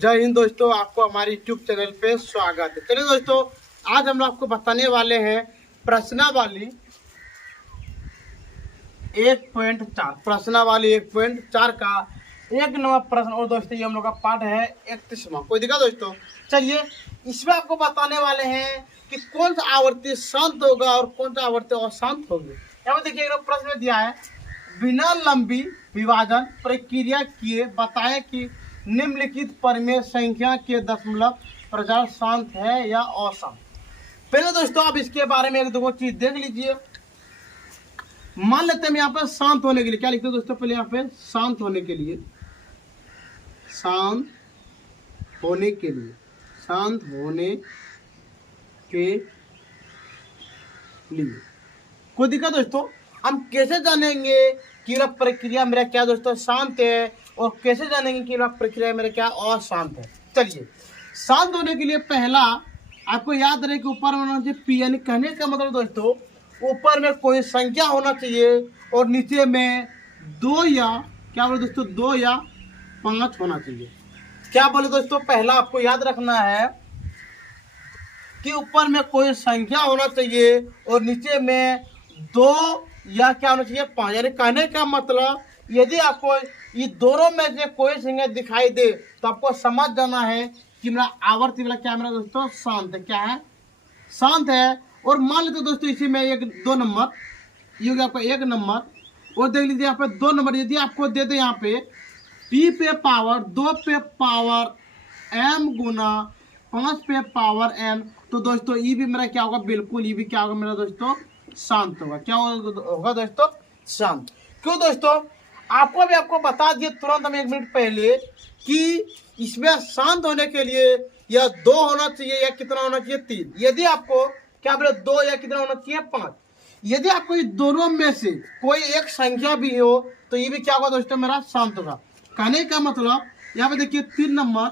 जय हिंद दोस्तों, आपको हमारे यूट्यूब चैनल पे स्वागत है। चलिए दोस्तों, आज हम आपको बताने वाले हैं प्रश्नावली 1.4 का 1 नंबर प्रश्न। और दोस्तों ये हम लोग का पाठ है 31वां। कोई दिखा दोस्तों? चलिए, इसमें आपको बताने वाले हैं कि कौन सा आवर्ती शांत होगा और कौन सा आवर्ती अशांत होगी। यहाँ पर देखिए एक प्रश्न में दिया है, बिना लंबी विभाजन प्रक्रिया किए बताएं कि निम्नलिखित परिमेय संख्या के दशमलव प्रकार शांत है या अशांत। पहले दोस्तों आप इसके बारे में एक दो चीज देख लीजिए। मान लेते हैं यहाँ पे शांत होने के लिए क्या लिखते हैं दोस्तों? पहले यहाँ पे शांत होने के लिए, शांत होने के लिए, शांत होने के लिए कोई दिक्कत दोस्तों? हम कैसे जानेंगे कि वह प्रक्रिया मेरा क्या दोस्तों शांत है और कैसे जानेंगे कि वह प्रक्रिया मेरा क्या अशांत है। चलिए, शांत होने के लिए पहला आपको याद रहे कि ऊपर में होना चाहिए पी, यानी कहने का मतलब दोस्तों ऊपर में कोई संख्या होना चाहिए और नीचे में 2 या क्या बोले दोस्तों 2 या 5 होना चाहिए। क्या बोले दोस्तों? पहला आपको याद रखना है कि ऊपर में कोई संख्या होना चाहिए और नीचे में 2 या क्या होना चाहिए 5। यानी कहने का मतलब यदि आपको ये दोनों में से कोई संख्या दिखाई दे तो आपको समझ जाना है कि मेरा आवर्ती वाला क्या मेरा दोस्तों शांत है। क्या है? शांत है। और मान लेते दोस्तों इसी में 2 नंबर, ये हो गया आपका 1 नंबर। और देख लीजिए यहाँ पे 2 नंबर यदि आपको दे दे यहाँ पे p पे पावर 2 पे पावर m गुना 5 पे पावर n, तो दोस्तों ये भी मेरा क्या होगा? बिल्कुल ये भी क्या होगा मेरा दोस्तों? शांत होगा। क्या होगा दोस्तों? शांत। क्यों दोस्तों? आपको बता दिए तुरंत हम 1 मिनट पहले कि इसमें शांत होने के लिए या 2 होना चाहिए या कितना होना चाहिए 3। यदि आपको क्या बोले 2 या कितना होना चाहिए 5। यदि आपको ये दोनों में से कोई एक संख्या भी हो तो ये भी क्या होगा दोस्तों? मेरा शांत होगा। कहने का मतलब यहाँ पे देखिए 3 नंबर,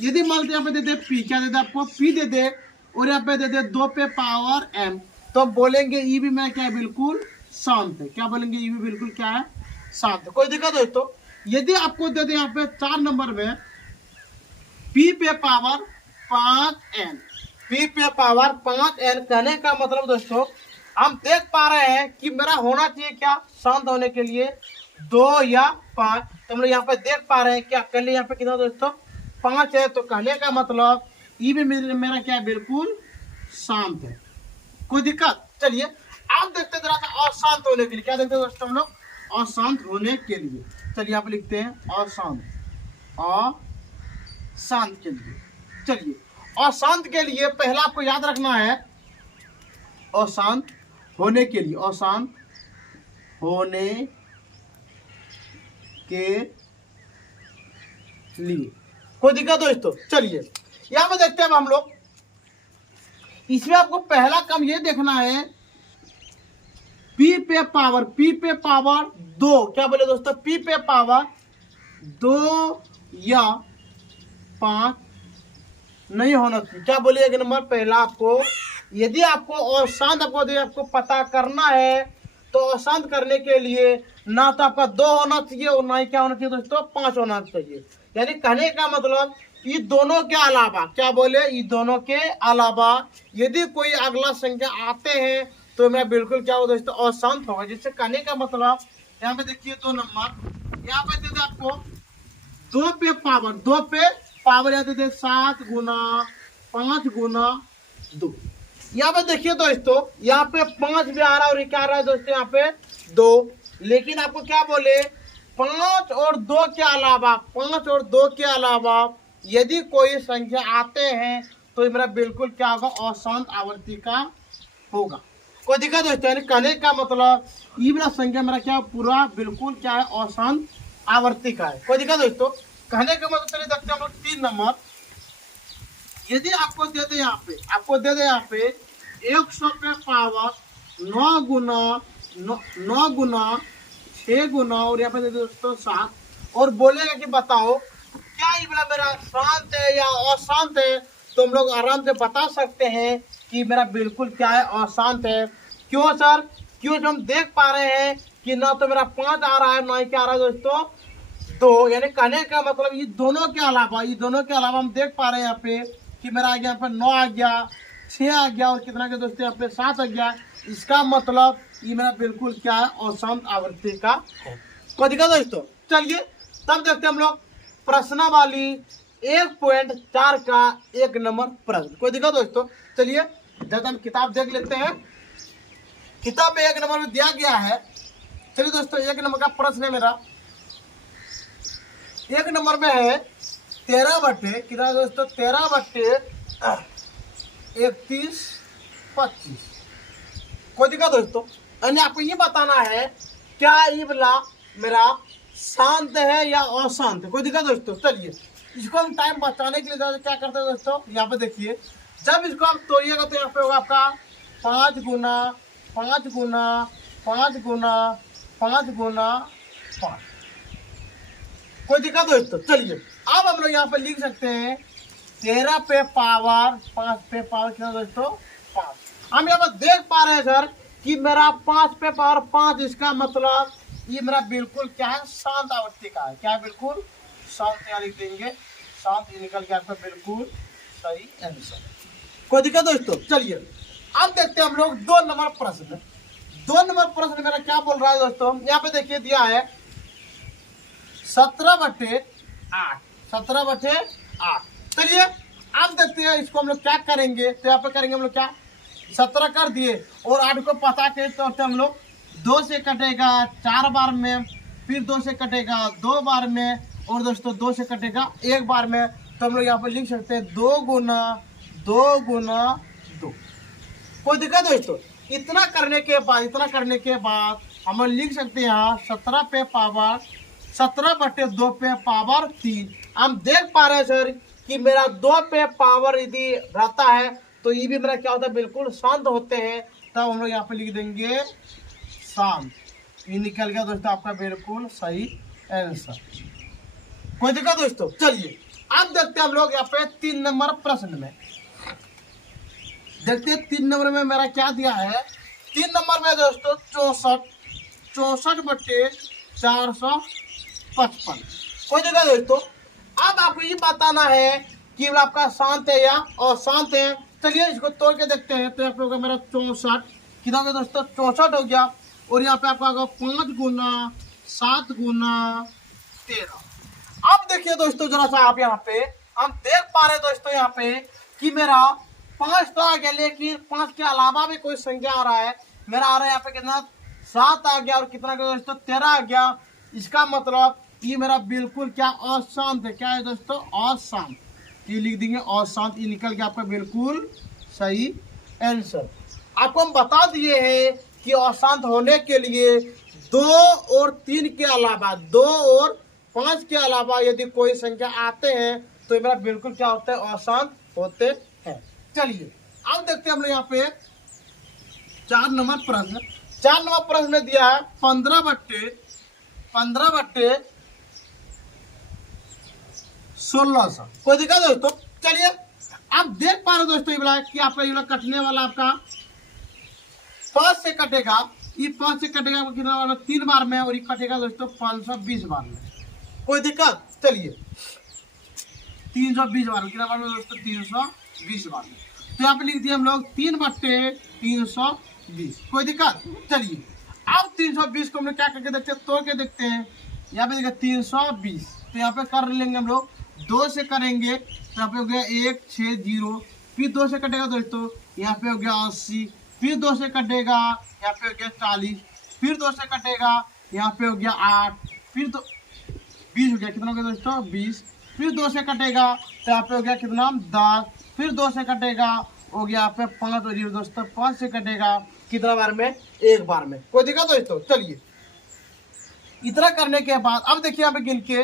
यदि मान लीजिए यहाँ पे दे दे पी, क्या दे दे आपको? पी दे दे और यहाँ पे दे दे 2 पे पावर m, तो हम बोलेंगे ये भी मेरा क्या है? बिल्कुल शांत है। क्या बोलेंगे? ये भी बिल्कुल क्या है? शांत है। कोई दिक्कत दोस्तों? यदि आपको दे दे यहाँ पे 4 नंबर में p पे पावर 5n, p पे पावर 5n, कहने का मतलब दोस्तों हम देख पा रहे हैं कि मेरा होना चाहिए क्या शांत होने के लिए 2 या 5। तो हम लोग यहाँ पे देख पा रहे हैं क्या कर लिए यहाँ पे कितना दोस्तों 5 है। तो कहने का मतलब ये भी मेरा क्या है? बिल्कुल शांत है। कोई दिक्कत? चलिए आप देखते हैं जरा सा अशांत होने के लिए। क्या देखते हैं दोस्तों हम लोग? अशांत होने के लिए। चलिए यहाँ पे लिखते हैं अशांत, अशांत के लिए। चलिए अशांत के लिए पहला आपको याद रखना है अशांत होने के लिए, अशांत होने के लिए। कोई दिक्कत दोस्तों? चलिए यहाँ पे देखते हैं अब हम लोग। इसमें आपको पहला काम ये देखना है p पे पावर 2, क्या बोले दोस्तों? p पे पावर 2 या 5 नहीं होना चाहिए। क्या बोलिए? 1 नंबर पहला आपको यदि आपको अशांत आपको पता करना है तो अशांत करने के लिए ना तो आपका 2 होना चाहिए और ना ही क्या होना चाहिए दोस्तों 5 होना चाहिए। यानी कहने का मतलब ये दोनों के अलावा, क्या बोले? ये दोनों के अलावा यदि कोई अगला संख्या आते हैं तो मेरा बिल्कुल क्या होगा दोस्तों? अशांत होगा। जिससे कहने का मतलब यहाँ पे देखिए 2 नंबर, यहाँ पे देते आपको 2 पे पावर यहाँ देते 7 गुना 5 गुना 2। यहाँ पे देखिए दोस्तों यहाँ पे 5 भी आ रहा है और क्या आ रहा है दोस्तों? यहाँ पे 2। लेकिन आपको क्या बोले 5 और 2 के अलावा, 5 और 2 के अलावा यदि कोई संख्या आते हैं तो मेरा बिल्कुल क्या होगा? अशांत आवर्ती का होगा। कोई दिक्कत दोस्तों? यानी कहने का मतलब ये वाला संख्या मेरा क्या पूरा बिल्कुल क्या है? अशांत आवर्ती का है। कोई दिक्कत दोस्तों? कहने का मतलब चलिए देखते हैं हम लोग 3 नंबर। यदि आपको दे दे यहाँ पे 100 पे पावर 9 गुना 6 गुना और यहाँ पे दे दे दोस्तों 7 और बोलेगा कि बताओ क्या ये वाला मेरा शांत है या अशांत है। तो हम लोग आराम से बता सकते हैं कि मेरा बिल्कुल क्या है? अशांत है। क्यों सर? क्यों? हम देख पा रहे हैं कि ना तो मेरा 5 आ रहा है ना ही क्या आ रहा है दोस्तों दो, यानी कहने का मतलब ये दोनों के अलावा हम देख पा रहे हैं यहाँ पे कि मेरा आ गया यहाँ पे 9 आ गया, 6 आ गया और कितना के दोस्तों यहाँ पे 7 आ गया। इसका मतलब ये मेरा बिल्कुल क्या है, अशांत आवृत्ति का है। कोई दिक्कत दोस्तों? चलिए तब देखते हैं हम लोग प्रश्नावली 1.4 का 1 नंबर प्रश्न। कोई दिक्कत दोस्तों? चलिए जब हम किताब देख लेते हैं, किताब में 1 नंबर में दिया गया है। चलिए दोस्तों 1 नंबर का प्रश्न है मेरा, 1 नंबर में है 13 बटे कितना दोस्तों, 13 बटे 31/25। कोई दिक्कत दोस्तों? यानी आपको ये बताना है क्या ये वाला मेरा शांत है या अशांत है। कोई दिक्कत दोस्तों? चलिए इसको हम टाइम बचाने के लिए क्या करते हैं दोस्तों, यहाँ पे देखिए जब इसको आप तोड़िएगा तो यहाँ पे होगा आपका 5 गुना 5 गुना 5 गुना 5 गुना 5। कोई दिक्कत दोस्तों? चलिए अब हम लोग यहाँ पे लिख सकते हैं 13 पे पावर 5 पे पावर कितना दोस्तों, 5। हम यहाँ पर देख पा रहे हैं सर कि मेरा 5 पे पावर 5, इसका मतलब ये मेरा बिल्कुल क्या है, शांत आवृत्ति का है। क्या बिल्कुल शांत, यहाँ लिख देंगे शांत, ये निकल के आपका बिल्कुल सही आंसर। कोई दिक्कत दोस्तों? चलिए अब देखते हैं हम लोग 2 नंबर प्रश्न। 2 नंबर प्रश्न मेरा क्या बोल रहा है दोस्तों, यहाँ पे देखिए दिया है 17 बटे 8, 17 बटे 8। चलिए अब देखते हैं इसको हम लोग क्या करेंगे, तो यहाँ पे करेंगे हम लोग क्या, 17 कर दिए और 8 को पता के तौर से हम लोग 2 से कटेगा 4 बार में, फिर 2 से कटेगा 2 बार में, और दोस्तों 2 से कटेगा 1 बार में। तो हम लोग यहाँ पर लिख सकते हैं 2 गुना 2 गुना 2। कोई दिक्कत दोस्तों? इतना करने के बाद हम लोग लिख सकते हैं यहाँ 17 पे पावर 17 बटे 2 पे पावर 3। हम देख पा रहे हैं सर कि मेरा 2 पे पावर यदि रहता है तो ये भी मेरा क्या होता है, बिल्कुल शांत होते हैं। तब हम लोग यहाँ पे लिख देंगे शांत, ये निकल गया दोस्तों आपका बिल्कुल सही आंसर। कोई दिक्कत दोस्तों? चलिए अब देखते हैं हम लोग यहाँ पे 3 नंबर प्रश्न में, देखते हैं 3 नंबर में मेरा क्या दिया है। 3 नंबर में दोस्तों 64 बटे 455। कोई दिक्कत दोस्तों? अब आपको ये बताना है कि आपका शांत है या अशांत है। चलिए इसको तोड़ के देखते हैं। तो यहाँ पे होगा मेरा 64, कितना होगा दोस्तों, 64 हो गया। और यहाँ पे आपका होगा 5 गुना 7 गुना 13। अब देखिए दोस्तों जरा सा आप यहाँ पे हम देख पा रहे हैं दोस्तों यहाँ पे कि मेरा 5 तो आ गया, लेकिन 5 के अलावा भी कोई संख्या आ रहा है। मेरा आ रहा है यहाँ पे कितना, 7 आ गया और कितना का दोस्तों 13 आ गया। इसका मतलब ये मेरा बिल्कुल क्या अशांत है। क्या है दोस्तों, अशांत। ये लिख देंगे अशांत, ये निकल गया आपका बिल्कुल सही आंसर। आपको हम बता दिए हैं कि अशांत होने के लिए 2 और 3 के अलावा 2 और 5 के अलावा यदि कोई संख्या आते हैं तो मेरा बिल्कुल क्या होता है, अशांत होते हैं। चलिए अब देखते हैं हम लोग यहाँ पे 4 नंबर प्रश्न। 4 नंबर प्रश्न में दिया है 15 बटे 1600। कोई दिक्कत दोस्तों? चलिए आप देख पा रहे दोस्तों ये कि आपका ये कटने वाला आपका 5 से कटेगा, ये 5 से कटेगा कितना बार में, 3 बार में, और ये कटेगा दोस्तों 520 बार में। कोई दिक्कत? चलिए 320 बार में, कितना बार में दोस्तों, 320 बार में। तो यहाँ पे लिख दिए हम लोग 3 बटे 320। कोई दिक्कत? चलिए अब 320 को हम लोग क्या करके देखते हैं, तोड़ के देखते हैं। यहाँ पे देखिए 320, तो यहाँ पे कर लेंगे हम लोग 2 से करेंगे, तो यहाँ पे हो गया 160, फिर 2 से कटेगा दोस्तों, यहाँ पे हो गया 80, फिर 2 से कटेगा, यहाँ पे हो गया 40, फिर 2 से कटेगा, यहाँ पे हो गया 8, फिर 20 हो गया, कितना हो गया दोस्तों 20, फिर 2 से कटेगा तो यहाँ पे हो गया कितना 10, फिर 2 से कटेगा हो गया यहाँ पे 5 और दोस्तों 5 से कटेगा कितना बार में, 1 बार में। कोई दिक्कत दोस्तों? चलिए इतना करने के बाद अब देखिए यहाँ पे गिन के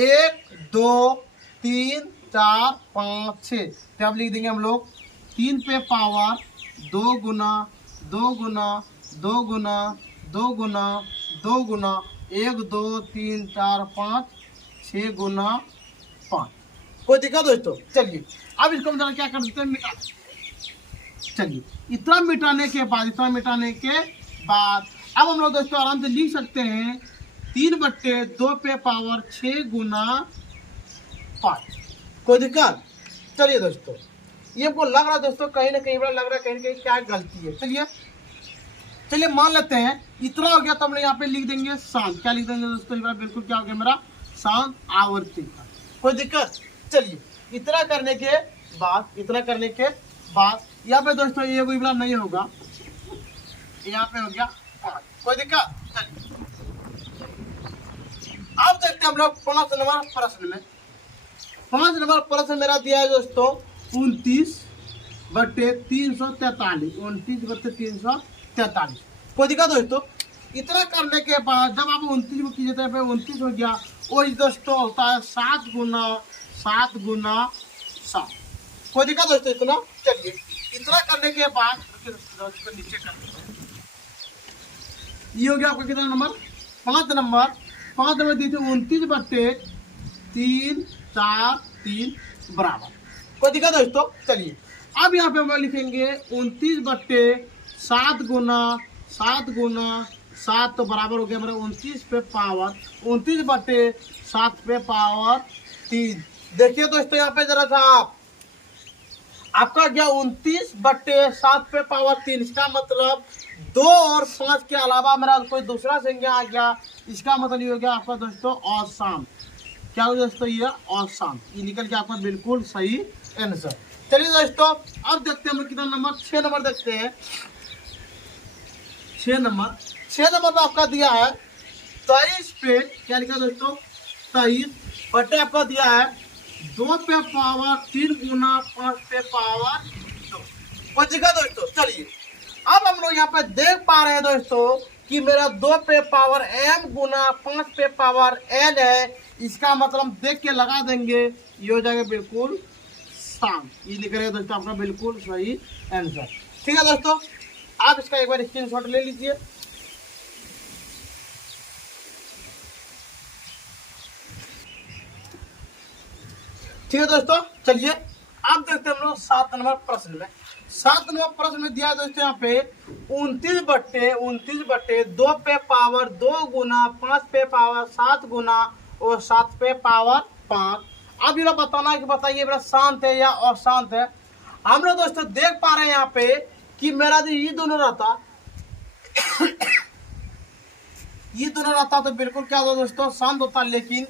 1 2 3 4 5 6, तो अब लिख देंगे हम लोग 3 पे पावर 2 गुना 2 गुना 2 गुना 2 गुना 2 गुना 1 2 3 4 5 6 गुना 5। कोई दिक्कत दोस्तों? चलिए अब इसको हम जरा क्या कर देते हैं, मिटा। चलिए इतना मिटाने के बाद अब हम लोग दोस्तों आराम से लिख सकते हैं 3/2 पे पावर 6 गुना 5। कोई दिक्कत? चलिए दोस्तों, ये हमको लग रहा है दोस्तों कहीं ना कहीं बड़ा लग रहा है, कहीं ना कहीं क्या गलती है। चलिए मान लेते हैं इतना हो गया, तो हम लोग यहाँ पे लिख देंगे शांत। क्या लिख देंगे दोस्तों? ये बिल्कुल क्या हो गया मेरा शांत आवर्ती का। कोई दिक्कत? चलिए इतना करने के बाद यहाँ पे दोस्तों ये कोई बड़ा नहीं होगा, यहाँ पे हो गया 5। कोई दिक्कत? चलिए अब देखते हैं हम लोग 5 नंबर प्रश्न में। 5 नंबर प्रश्न मेरा दिया है दोस्तों 29/343। 29/343। कोई दिक्कत दोस्तों? इतना करने के बाद जब आप 29 को कीजिए तो 29 हो गया, और दोस्तों होता है 7 गुना 7। कोई दिक्कत दोस्तों? इतना चलिए इतना करने के बाद नीचे कर ये हो गया आपका कितना नंबर? 5 नंबर। 5 नंबर दी थी 29/343 बराबर। कोई दिक्कत दोस्तों? चलिए अब यहाँ पे हम लिखेंगे 29/7 गुना 7 तो बराबर हो गया हमारा 29 पे पावर 29/7 पे पावर 3। देखिए दोस्तों यहाँ पे जरा सा आपका गया 29/7 पे पावर 3। इसका मतलब 2 और 5 के अलावा मेरा कोई दूसरा संख्या आ गया। इसका मतलब ये हो गया आपका दोस्तों अशांत। क्या हो दोस्तों? ये अशांत। ये निकल के आपका बिल्कुल सही आंसर। चलिए दोस्तों अब देखते हैं हम कितना नंबर। 6 नंबर देखते हैं। 6 नंबर में आपका दिया है 23 पे क्या लिखा दोस्तों? 23 बटे आपका दिया है 2 पे पावर 3 गुना 5 पे पावर 2। कोई जगह दोस्तों? चलिए अब हम लोग यहाँ पे देख पा रहे हैं दोस्तों कि मेरा 2 पे पावर m गुना 5 पे पावर n है। इसका मतलब हम देख के लगा देंगे, ये हो जाएगा बिल्कुल शांत। ये निकलेगा दोस्तों आपका बिल्कुल सही आंसर। ठीक है दोस्तों, आप इसका एक बार स्क्रीनशॉट ले लीजिए। ठीक है दोस्तों, चलिए अब देखते हैं हम लोग 7 नंबर प्रश्न में। 7 नंबर प्रश्न में दिया दोस्तों यहाँ पे 29/2 पे पावर 2 गुना 5 पे पावर 7 गुना और 7 पे पावर 5। अब ये लोग बताना है कि बताइए मेरा शांत है या अशांत है। हम लोग दोस्तों देख पा रहे हैं यहाँ पे कि मेरा जो ये दोनों रहता तो बिल्कुल क्या होता दोस्तों? शांत होता। लेकिन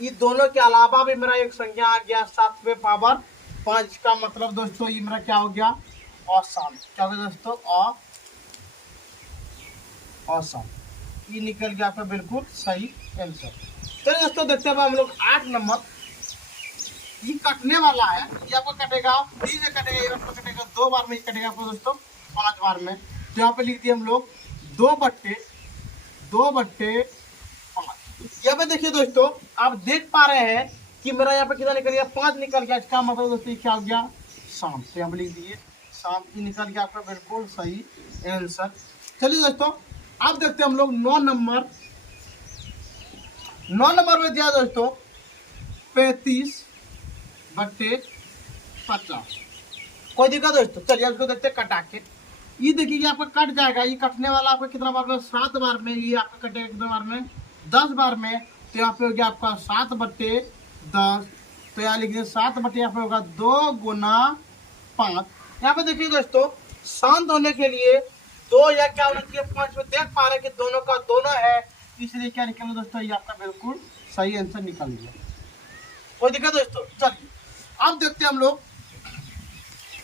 ये दोनों के अलावा भी मेरा एक संख्या आ गया 7 पे पावर 5 का मतलब दोस्तों ये मेरा क्या हो गया? अशांत। क्या हो गया दोस्तों? अशांत। ये निकल गया आपका बिल्कुल सही आंसर। चलिए दोस्तों देखते हैं हम लोग 8 नंबर। ये कटने वाला है, ये आपको कटेगा 3 से कटेगा, ये आपको कटेगा 2 बार में, कटेगा आपको दोस्तों 5 बार में। तो यहाँ पे लिख दिए हम लोग 2/5। यहाँ पे देखिए दोस्तों आप देख पा रहे हैं कि मेरा यहाँ पे कितना निकल गया? 5 निकल गया। इसका मतलब दोस्तों क्या हो गया? शांत। तो यहाँ पे लिख दिए शांत। ये निकल गया आपका बिल्कुल सही आंसर। चलिए दोस्तों अब देखते हैं हम लोग 9 नंबर। 9 नंबर में दिया दोस्तों 35/50। कोई दिक्कत दोस्तों? चलिए इसको देखते हैं कटा के। ये देखिए आपका कट जाएगा। ये कटने वाला आपका कितना बार में? 7 बार में। ये आपका कटेगा कितना बार में? 10 बार में। तो यहाँ पे हो गया आपका 7/10। तो यहाँ लिखिए 7 यहाँ पे होगा 2 गुना 5। यहाँ पे देखिए दोस्तों शांत होने के लिए 2 या क्या होना चाहिए 5 में। देख पा रहे हैं कि दोनों का दोनों है, इसलिए क्या निकला दोस्तों? ये आपका बिल्कुल सही आंसर निकल गया। कोई दिक्कत दोस्तों? चलिए अब देखते हैं हम लोग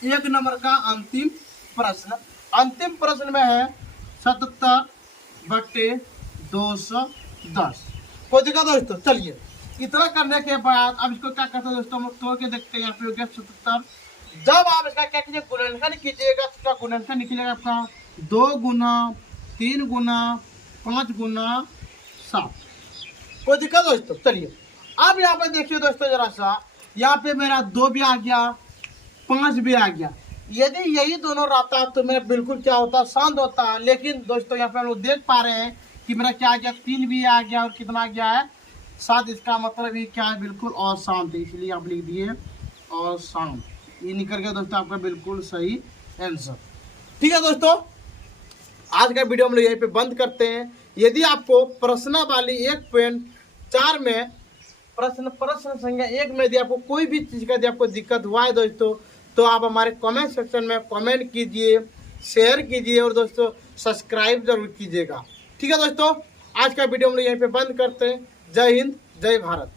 1 नंबर का अंतिम प्रश्न। अंतिम प्रश्न में है 77/210। कोई दिक्कत दोस्तों? चलिए इतना करने के बाद अब इसको क्या करते हैं दोस्तों? हम तोड़ के देखते हैं। यहाँ पे हो गया 77। जब आप इसका क्या कीजिए गुणनखंड कीजिएगा तो इसका गुणनखंड निकलेगा आपका 2 गुना 3 गुना 5 गुना 7। कोई दिक्कत दोस्तों? चलिए अब यहाँ पे देखिए दोस्तों जरा सा, यहाँ पे मेरा 2 भी आ गया, 5 भी आ गया। यदि यही दोनों रहता तो मेरा बिल्कुल क्या होता? शांत होता। लेकिन दोस्तों यहाँ पे हम लोग देख पा रहे हैं कि मेरा क्या आ गया? 3 भी आ गया और कितना आ गया है? 7। इसका मतलब ये क्या है? बिल्कुल अशांत है, इसलिए आप लिख दिए अशांत। ये निकल गया दोस्तों आपका बिल्कुल सही आंसर। ठीक है दोस्तों, आज का वीडियो हम लोग यहीं पे बंद करते हैं। यदि आपको प्रश्नावली 1.4 में प्रश्न संख्या 1 में यदि आपको कोई भी चीज़ का यदि आपको दिक्कत हुआ है दोस्तों, तो आप हमारे कमेंट सेक्शन में कमेंट कीजिए, शेयर कीजिए और दोस्तों सब्सक्राइब जरूर कीजिएगा। ठीक है दोस्तों, आज का वीडियो हम लोग यहीं पे बंद करते हैं। जय हिंद, जय भारत।